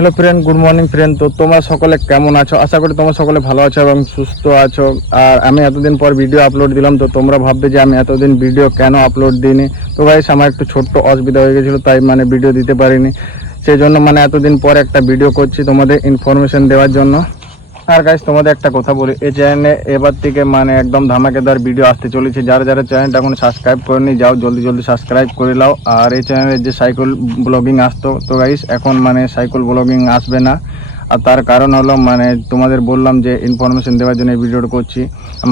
Hello friend good morning friend তো তোমরা সকলে কেমন আছো? আশা করি তোমরা সকলে ভালো আছো এবং সুস্থ আছো। আর আমি এতদিন পর ভিডিও আপলোড দিলাম, তো তোমরা ভাববে যে আমি এতদিন ভিডিও কেন আপলোড দিইনি? তো ভাইস আমার একটু ছোট্ট অসুবিধা হয়ে গেছিল, তাই মানে ভিডিও দিতে পারিনি। সেই জন্য মানে এতদিন পর একটা ভিডিও করছি তোমাদের ইনফরমেশন দেওয়ার জন্য। আর গাইস তোমাদের একটা কথা বলি। এই চ্যানেলে এবার থেকে মানে একদম ধামাকেদার ভিডিও আসতে চলেছে। যারা যারা চ্যানেলটা এখন সাবস্ক্রাইব করেনি যাও, জলদি জলদি সাবস্ক্রাইব করে নাও আর এই চ্যানেলে যে সাইকেল ব্লগিং আসতো, তো গাইস এখন মানে সাইকেল ব্লগিং আসবে না। আর তার কারণ হলো মানে তোমাদের বললাম যে ইনফরমেশন দেওয়ার জন্য এই ভিডিওটা করছি।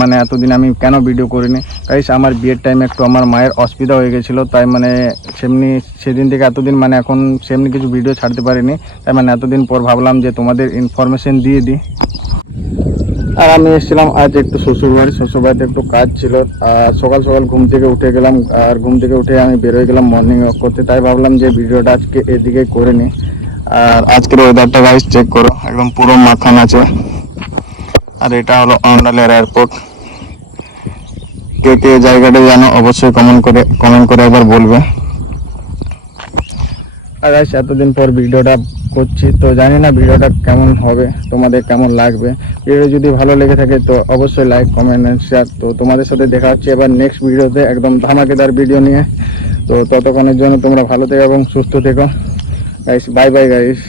মানে এতদিন আমি কেন ভিডিও করিনি? গাইস আমার বিয়ের টাইমে একটু আমার মায়ের অসুবিধা হয়ে গেছিল, তাই মানে সেমনি সেদিন থেকে এতদিন মানে এখন সেমনি কিছু ভিডিও ছাড়তে পারিনি। তাই মানে এতদিন পর ভাবলাম যে তোমাদের ইনফরমেশন দিয়ে দিই। আর আমি এসেছিলাম আজ একটু শ্বশুর বাড়ি শ্বশুর বাড়িতে একটু কাজ ছিল। আর সকাল সকাল ঘুম থেকে উঠে গেলাম, আর ঘুম থেকে উঠে আমি বেরোয় গেলাম মর্নিং ওয়াক করতে। তাই ভাবলাম যে ভিডিওটা আজকে এদিকে করে নিই আর আজকের ওয়েদারটা গাইস চেক করো, একদম পুরো মাখান আছে আর এটা হলো অন্ডালের এয়ারপোর্ট কে কে জায়গাটা জানো অবশ্যই কমেন্ট করে কমেন্ট করে একবার বলবে। আর এতদিন পর ভিডিওটা করছি। তো জানি না ভিডিওটা কেমন হবে, তোমাদের কেমন লাগবে। ভিডিও যদি ভালো লেগে থাকে, তো অবশ্যই লাইক কমেন্ট অ্যান্ড শেয়ার তো তোমাদের সাথে দেখা হচ্ছে এবার নেক্সট ভিডিওতে একদম ধামাকেদার ভিডিও নিয়ে। তো ততক্ষণের জন্য তোমরা ভালো থেকো এবং সুস্থ থেকো। Guys bye bye guys